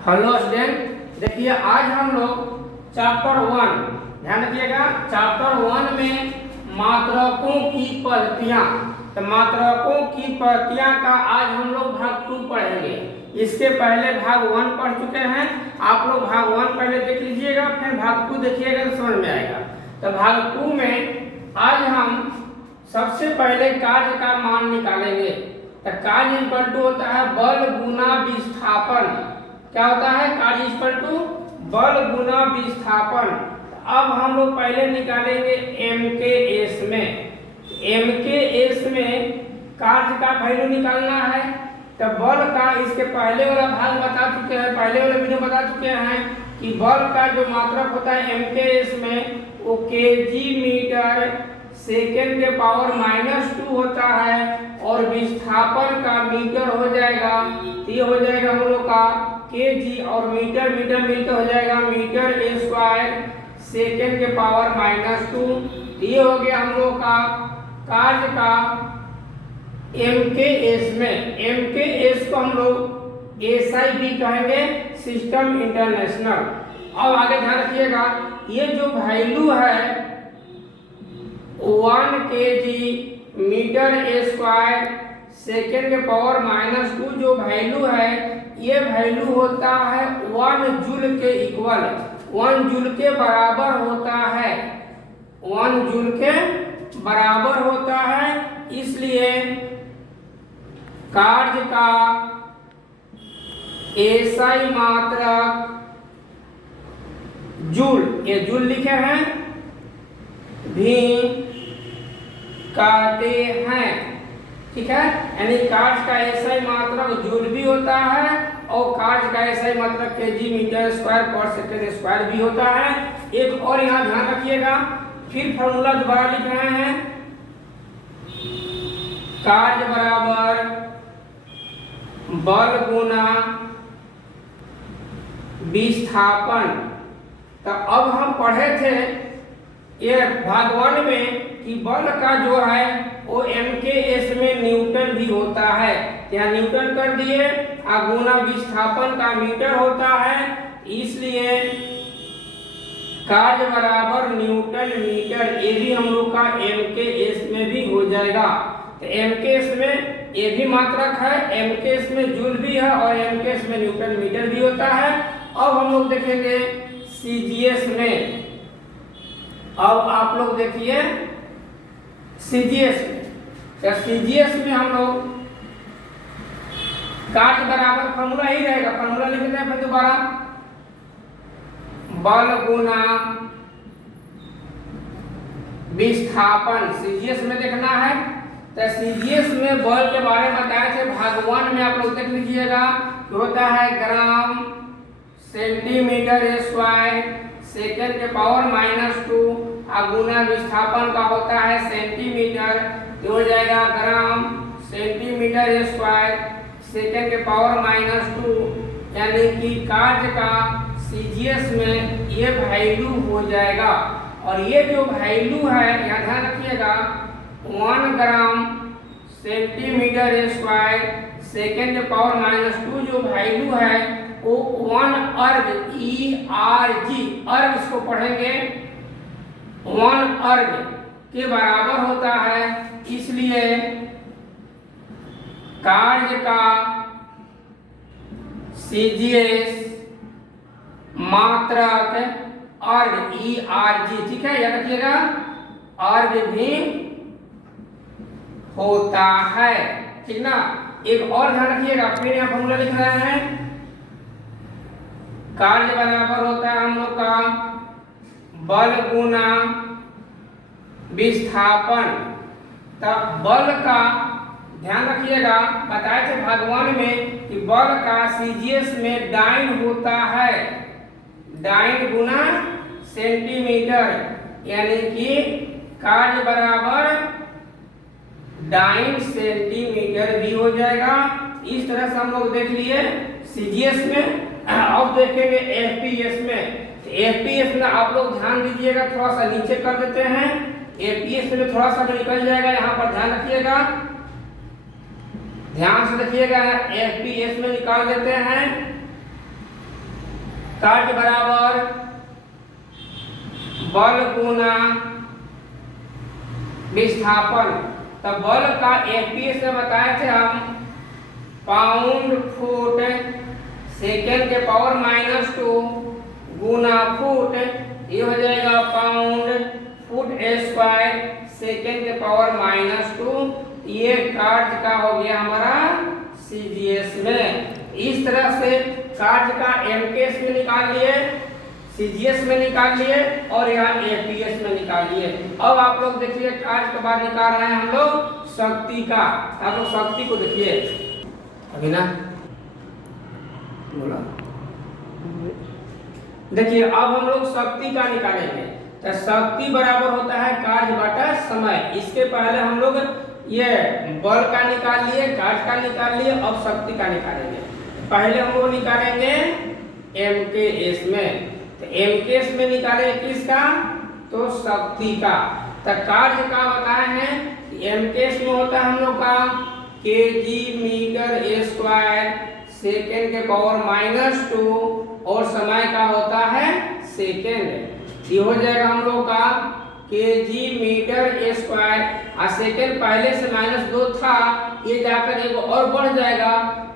Hello student, देखिए आज हम लोग चैप्टर 1 ध्यान रखिएगा। चैप्टर 1 में मात्रकों की पद्धतियां, तो मात्रकों की पद्धतियां का आज हम लोग भाग 2 पढ़ेंगे। इसके पहले भाग 1 पढ़ चुके हैं। आप लोग भाग 1 पहले देख लीजिएगा, फिर भाग 2 देखिएगा तो समझ में आएगा। तो भाग 2 में आज हम सबसे पहले कार्य का मान निकालेंगे। तो कार्य इक्वल टू होता है बल गुना विस्थापन। क्या होता है? कार्य इक्वल टू बल गुना विस्थापन। अब हम लोग पहले निकालेंगे MKS में। MKS में कार्य का वैल्यू निकालना है। तो बल का इसके पहले वाला भाग बता चुके हैं, पहले वाले वीडियो बता चुके हैं कि बल का जो मात्रक होता है MKS में वो kg मीटर सेकेंड के पावर -2 होता है और विस्थापन का मीटर हो जाएगा। ये हो जाएगा हम लोग का kg और मीटर मिलकर हो जाएगा मीटर स्क्वायर सेकेंड के पावर -2। ये हो गया हम लोग का कार्य का MKS में। MKS को हम लोग SI भी कहेंगे, सिस्टम इंटरनेशनल। अब आगे ध्यान रखिएगा, ये जो वैल्यू है 1 kg मीटर स्क्वायर सेकेंड के पावर -2 जो वैल्यू है, ये वैल्यू होता है 1 जूल के इक्वल, 1 जूल के बराबर होता है, 1 जूल के बराबर होता है। इसलिए कार्य का SI मात्रक जूल, ये जूल लिखे हैं, भी कहते हैं। ठीक है, यानी कार्य का SI मात्रक जूल भी होता है और कार्य का SI मात्रक kg मीटर स्क्वायर पर सेकंड स्क्वायर भी होता है। एक और यहाँ ध्यान रखिएगा, फिर फॉर्मूला दोबारा लिख रहे हैं। कार्य बराबर बल गुना विस्थापन। तो अब हम पढ़े थे ये भाग 1 में कि बल का जो है वो MKS में न्यूटन भी होता है। यहाँ न्यूटन कर दिए, गुना विस्थापन का मीटर होता है, इसलिए कार्य बराबर न्यूटन मीटर। ये भी हम लोग का MKS में भी हो जाएगा। तो MKS में ये भी मात्रक है, MKS में जूल भी है और MKS में न्यूटन मीटर भी होता है। अब हम लोग देखेंगे CGS में। अब आप लोग देखिए CGS में, तो CGS में हम लोग कार्य बराबर फॉर्मूला ही रहेगा, फॉर्मूला लिख देते हैं फिर दोबारा, बल गुना विस्थापन। CGS में देखना है। तो CGS में बल के बारे में बताए थे भाग 1 में, आप लोग देख लीजिएगा। होता है ग्राम सेंटीमीटर स्क्वायर सेकेंड के पावर -2 गुना विस्थापन का होता है सेंटीमीटर, तो हो जाएगा ग्राम सेंटीमीटर स्क्वायर सेकेंड के पावर -2। यानी कि कार्य का CGS में ये वैल्यू हो जाएगा। और ये जो वैल्यू है यहाँ ध्यान रखिएगा, 1 ग्राम सेंटीमीटर स्क्वायर सेकेंड के पावर -2 जो वैल्यू है वो 1 अर्ग ERG, अर्ग इसको पढ़ेंगे 1 अर्ग के बराबर होता है। इसलिए कार्य का CGS मात्रक अर्ग ERG, ठीक है, याद रखिएगा, अर्ग भी होता है। ठीक ना। एक और ध्यान रखिएगा, फिर यहाँ फॉर्मूला लिख रहे हैं। कार्य बराबर होता है हम लोग का बल गुना विस्थापन। तब बल का ध्यान रखिएगा, बताए थे भाग 1 में कि बल का CGS में डाइन होता है, डाइन गुना सेंटीमीटर, यानी कि कार्य बराबर डाइन सेंटीमीटर भी हो जाएगा। इस तरह से हम लोग देख लिए CGS में। अब देखेंगे FPS में। FPS में आप लोग ध्यान दीजिएगा, थोड़ा सा नीचे कर देते हैं। FPS में थोड़ा सा निकल जाएगा, यहाँ पर ध्यान रखिएगा, ध्यान से देखिएगा। FPS में निकाल देते हैं कार्य बराबर बल गुना विस्थापन। तो बल का एफपीएस में बताए थे हम पाउंड फुट सेकेंड के पावर -2 गुना फुट, ये हो जाएगा पाउंड फुट स्क्वायर सेकेंड के पावर -2। ये कार्य का हो गया हमारा सीजीएस में। इस तरह से कार्य का एमकेएस में निकाल लिए, सीजीएस में निकाल लिए और यहाँ एफपीएस में निकाल लिए। अब आप लोग देखिए कार्य के बाद निकाल रहे हैं हम लोग शक्ति का। आप लोग शक्ति को देखिए अभी ना बोला, देखिए अब हम लोग शक्ति का निकालेंगे। तो शक्ति बराबर होता है कार्य बटा समय। इसके पहले हम लोग ये बल का निकाल लिए, कार्य का निकाल लिए, अब शक्ति का निकालेंगे। पहले हम लोग निकालेंगे एमकेएस में। तो एमकेएस में निकाले किसका? तो शक्ति का। तो कार्य का बताए हैं एमकेएस में होता है हम लोग का केजी मीटर स्क्वायर सेकेंड के पावर -2 और समय का होता है सेकेंड। ये हो जाएगा हम लोग का केजी मीटर स्क्वायर, और सेकेंड पहले से -2 था, ये जाकर एक और बढ़ जाएगा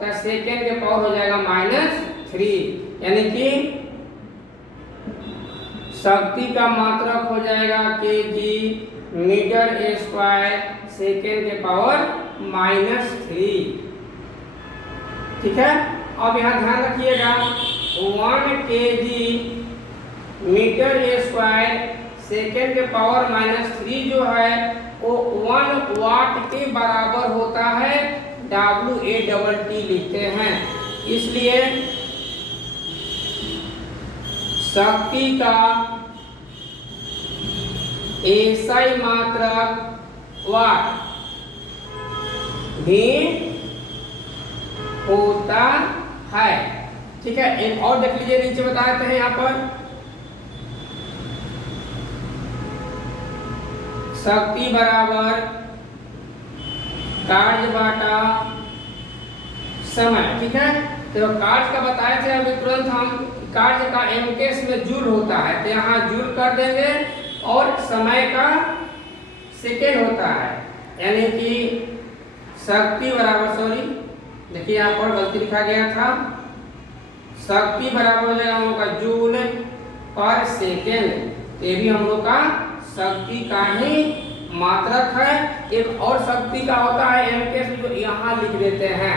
तो सेकेंड के पावर हो जाएगा -3, यानी कि शक्ति का मात्रक हो जाएगा केजी मीटर स्क्वायर सेकेंड के पावर -3। ठीक है। अब यहाँ ध्यान रखिएगा 1 केजी मीटर स्क्वायर सेकेंड के पावर -3 जो है वो 1 वाट के बराबर होता है, WATT लिखते हैं। इसलिए शक्ति का एसआई मात्रक वाट भी होता है। ठीक है। एक और देख लीजिए, नीचे बताते हैं यहाँ पर शक्ति बराबर कार्य बाटा समय। ठीक है। तो कार्य का बताए थे अभी तुरंत हम, कार्य का एमकेएस में जूल होता है तो यहाँ जूल कर देंगे और समय का सेकेंड होता है, यानी कि शक्ति बराबर, सॉरी देखिए यहाँ पर गलती लिखा गया था, शक्ति बराबर हो जाएगा हम लोग का जूल पर सेकेंड। ये भी हम लोग का शक्ति का ही मात्रक है। एक और शक्ति का होता है एमकेएस जो यहाँ लिख देते हैं।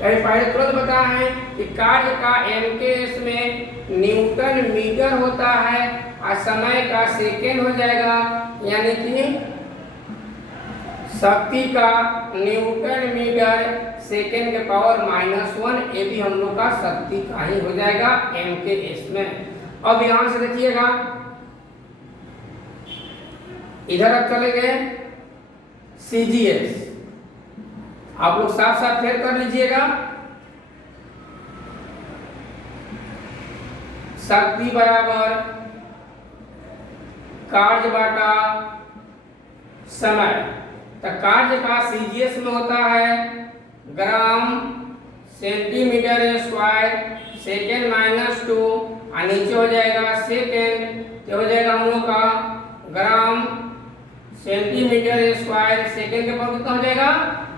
पहले तुरंत बताया है कि कार्य का एमकेएस में न्यूटन मीटर होता है और समय का सेकेंड हो जाएगा, यानी कि शक्ति का न्यूटन मीटर सेकेंड के पावर -1। ये भी हम लोग का शक्ति का ही हो जाएगा एमकेएस में। अब यहाँ से देखिएगा इधर अब चले गए सीजीएस। आप लोग साफ साफ फेर कर लीजिएगा। शक्ति बराबर कार्य बाटा समय। तो कार्य का सीजीएस में होता है ग्राम सेंटीमीटर स्क्वायर सेकेंड -2 और नीचे हो जाएगा सेकेंड, तो हो जाएगा हम लोग का ग्राम सेंटीमीटर स्क्वायर सेकेंड के पावर कितना हो जाएगा?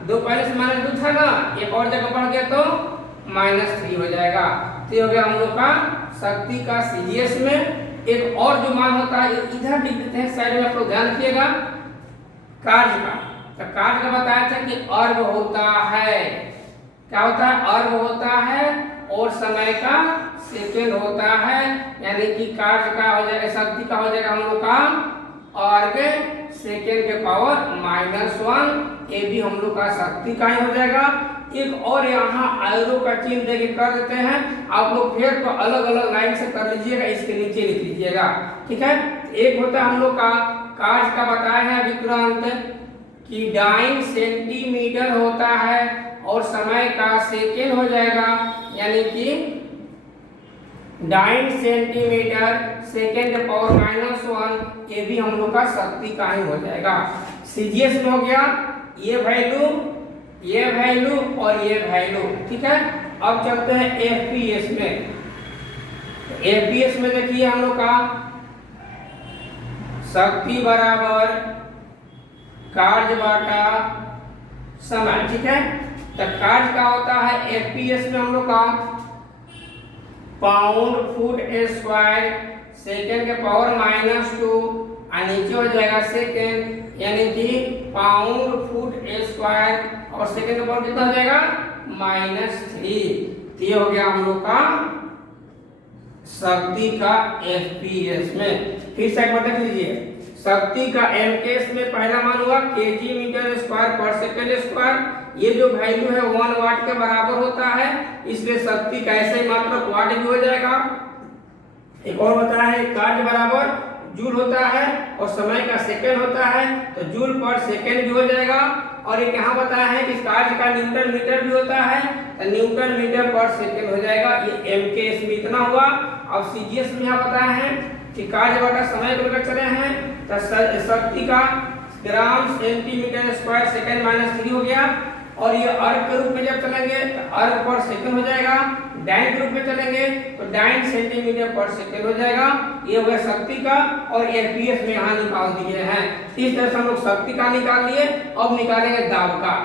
2 पहले से -2 था ना, एक और जगह बढ़ गया तो -3 हो जाएगा। तो ये हो गया हम लोग का शक्ति का सीजीएस में। एक और जो मान होता है इधर लिख देते हैं साइड में, आप लोग ध्यान रखिएगा कार्य का। तो कार्य का बताया था कि अर्घ होता है, क्या होता है? अर्घ होता है और समय का सेकेंड होता है, यानी कि कार्य का हो जाएगा, शक्ति का हो जाएगा हम लोग का अर्घ सेकेंड के पावर -1। ये भी हम लोग का शक्ति का ही हो जाएगा। एक और यहाँ एरो का चिन्ह देके कर देते हैं, आप लोग फिर तो अलग अलग लाइन से कर लीजिएगा, इसके नीचे लिख लीजिएगा। ठीक है। एक होता है हम लोग का कार्य का बताया है अभी तुरंत कि 9 सेंटीमीटर होता है और समय का सेकेंड हो जाएगा, यानी कि 9 सेंटीमीटर सेकेंड के पावर -1। ये भी हम लोग का शक्ति का ही हो जाएगा। सीजीएस में हो गया ये वैल्यू, ये वैल्यू और ये वैल्यू। ठीक है। अब चलते हैं एफपीएस में। एपीएस में देखिए हम लोग का शक्ति बराबर कार्य बाटा समय, ठीक है। तो कार्य का होता है एफपीएस में हम लोग का पाउंड फुट स्क्वायर सेकेंड के पावर -2 और नीचे हो जाएगा सेकेंड, यानी कि पाउंड फुट स्क्वायर और सेकेंड का पावर कितना हो जाएगा -3। ये हो गया हम लोग का शक्ति का एफपीएस में। फिर से एक बार देख लीजिए, शक्ति का एमकेएस में पहला मान हुआ केजी मीटर स्क्वायर पर सेकंड स्क्वायर। ये जो वैल्यू है 1 वाट के बराबर होता है, इसलिए शक्ति का ऐसे ही मात्रक वाट भी हो जाएगा। एक और बताया है कार्य बराबर जूल होता है और समय का सेकंड होता है, तो जूल पर सेकंड भी हो जाएगा। और एक यहाँ बताया है कि कार्य का न्यूटन मीटर भी होता है, तो न्यूटन मीटर पर सेकंड हो जाएगा। ये एमकेएस में इतना हुआ। अब सीजीएस में यहाँ बताया है कि कार्य बटा समय को लेकर चले हैं, तो शक्ति का ग्राम सेंटीमीटर स्क्वायर सेकंड -3 हो गया। और ये अर्ग के रूप में जब चलेंगे तो अर्ग पर सेकंड हो जाएगा। डाइन के रूप में चलेंगे तो डाइन सेंटीमीटर पर सेकंड हो जाएगा। ये हो गया शक्ति का, और एफपीएस में यहाँ निकाल दिए हैं। इस तरह से हम लोग शक्ति का निकाल लिए। अब निकालेंगे दाब का।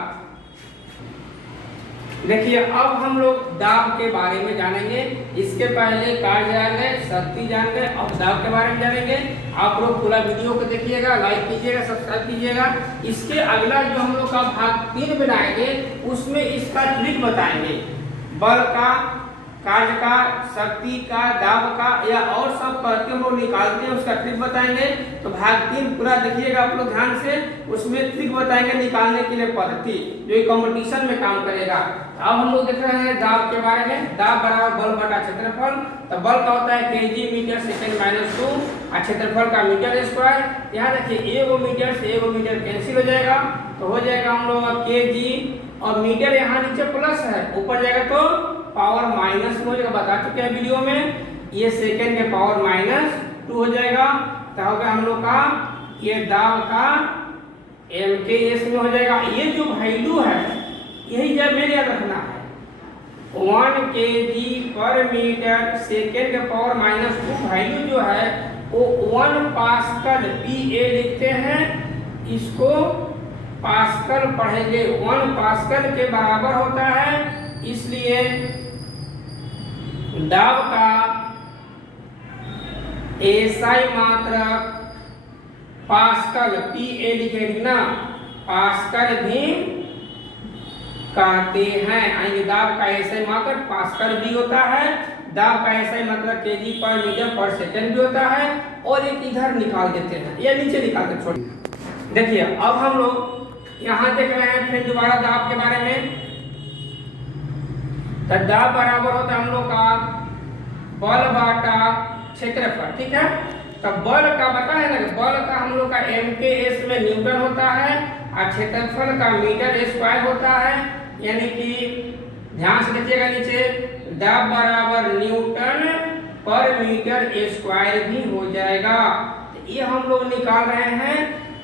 देखिए अब हम लोग दाब के बारे में जानेंगे। इसके पहले कार्य जान गए, शक्ति जान गए, अब दाब के बारे में जानेंगे। आप लोग पूरा वीडियो को देखिएगा, लाइक कीजिएगा, सब्सक्राइब कीजिएगा। इसके अगला जो हम लोग का भाग 3 बनाएंगे, उसमें इसका ट्रिक बताएंगे। बल का, कार्य का, शक्ति का, दाब का या और सब करके हम लोग निकालते हैं, उसका ट्रिक बताएंगे। तो भाग 3 पूरा देखिएगा आप लोग ध्यान से, उसमें ट्रिक बताएंगे निकालने के लिए पद्धति, जो कंपटीशन में काम करेगा। अब हम लोग देख रहे हैं दाब के बारे में। दाब बराबर बल बटा क्षेत्रफल। तो बल का होता है केजी मीटर सेकंड -2 और क्षेत्रफल का मीटर स्क्वायर। यहाँ देखिए एगो मीटर से एगो मीटर कैंसिल हो जाएगा, तो हो जाएगा हम लोग केजी, और मीटर यहाँ नीचे प्लस है, ऊपर जाएगा तो पावर माइनस हो जाएगा, बता चुके हैं वीडियो में। ये सेकंड के पावर -2 हो जाएगा। तो होगा हम लोग का ये दाब का एमकेएस में हो जाएगा। ये जो वैल्यू है यही जब मैंने याद रखना है, 1 केजी पर मीटर सेकेंड के पावर -2 वैल्यू जो है वो 1 पास्कल पीए लिखते हैं। इसको पास्कल पढ़ेंगे, 1 पास्कल के बराबर होता है। इसलिए दाब का एसआई मात्रक पास्कल पीए लिखेंगे ना, पास्कल भी कहते हैं। यानी दाब का एसआई मात्रक पास्कल भी होता है, दाब का एसआई मात्रक केजी पर मीटर पर सेकंड भी होता है। और एक इधर निकाल देते हैं, या नीचे निकाल के छोड़िए। देखिए अब हम लोग यहाँ देख रहे हैं फिर दोबारा दाब के बारे में। तो दाब बराबर होता है हम लोग का बल बाटा क्षेत्रफल, ठीक है। तो बल का पता है ना, बल का हम लोग का एमकेएस में न्यूटन होता है और क्षेत्रफल का मीटर स्क्वायर होता है। यानी कि ध्यान से देखिएगा नीचे, दाब बराबर न्यूटन पर मीटर स्क्वायर भी हो जाएगा। तो ये हम लोग निकाल रहे हैं,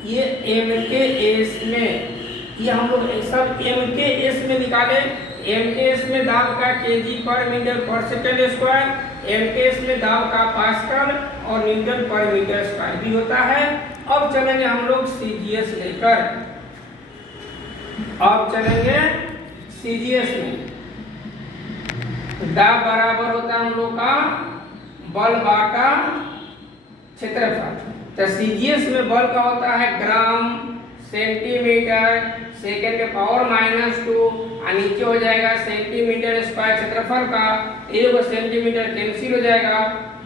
ये एमकेएस में, ये हम लोग सब एमकेएस में निकाले। एमकेएस में दाब का केजी पर मीटर पर सेकंड स्क्वायर, एमकेएस में दाब का पास्कल और न्यूटन पर मीटर स्क्वायर भी होता है। अब चलेंगे हम लोग सीजीएस लेकर, अब चलेंगे सीजीएस में। दाब बराबर होता है हम लोग का बल बाटा क्षेत्रफल। तो सीजीएस में बल का होता है ग्राम सेंटीमीटर सेकेंड के पावर -2 और नीचे हो जाएगा सेंटीमीटर स्क्वायर। क्षेत्रफल का एक सेंटीमीटर कैंसिल हो जाएगा,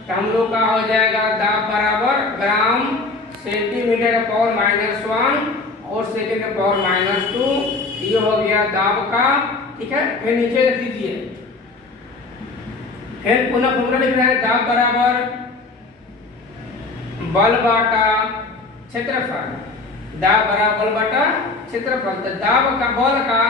तो हम लोग का हो जाएगा दाब बराबर ग्राम सेंटीमीटर का पावर -1 और सेकेंड का पावर -2। ये हो गया दाब का, ठीक है। फिर नीचे लिख दीजिए, फिर पुनः फॉर्मूला लिख रहे हैं दाब बराबर बल बाटा क्षेत्रफल। दाब बराबर बल बाटा क्षेत्रफल। तो दाब का बल का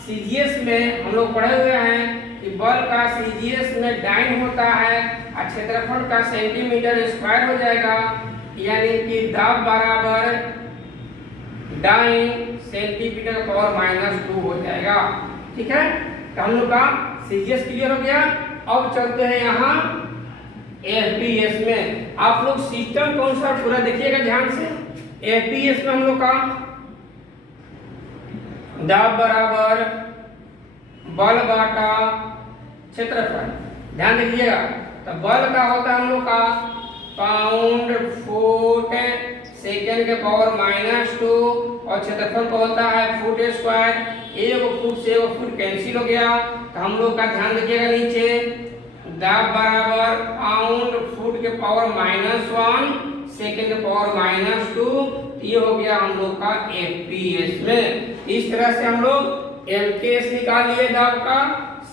सीजीएस में हम लोग पढ़े हुए हैं कि बल का सीजीएस में डाइन होता है और क्षेत्रफल का सेंटीमीटर स्क्वायर हो जाएगा। यानी कि दाब बराबर डाइन सेंटीमीटर का पावर -2 हो जाएगा, ठीक है। तो हम लोग का सीजीएस क्लियर हो गया। अब चलते हैं यहाँ एफपीएस में। आप लोग सिस्टम कौन सा पूरा देखिएगा ध्यान से। एफपीएस में हम लोग का दाब बराबर बल बाटा क्षेत्रफल, ध्यान दीजिएगा। तो बल का होता है हम लोग का पाउंड फुट सेकेंड के पावर -2 और क्षेत्रफल का होता है फुट स्क्वायर। एक फुट से एक फुट कैंसिल हो गया, तो हम लोग का ध्यान दीजिएगा नीचे दाब बराबर पाउंड फुट के पावर -1 सेकेंड के पावर -2। ये हो गया हम लोग का एफपीएस में। इस तरह से हम लोग एमकेएस निकाल लिए दाब का,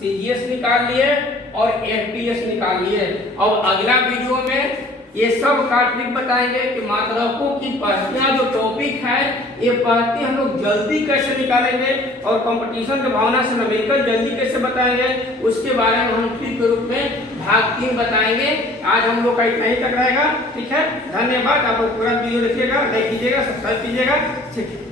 सीजीएस निकाल लिए और एफपीएस निकाल लिए। अब अगला वीडियो में ये सब का ट्रिक बताएंगे कि मात्रकों की पहतियां जो टॉपिक है, ये पहती हम लोग जल्दी कैसे निकालेंगे और कंपटीशन की भावना से न्यूमेरिकल जल्दी कैसे बताएंगे, उसके बारे में हम ट्रिक के रूप में भाग 3 बताएंगे। आज हम लोग का इतना ही तक रहेगा, ठीक है। धन्यवाद। आप लोग पूरा वीडियो देखिएगा, लाइक कीजिएगा, सब्सक्राइब कीजिएगा, ठीक है।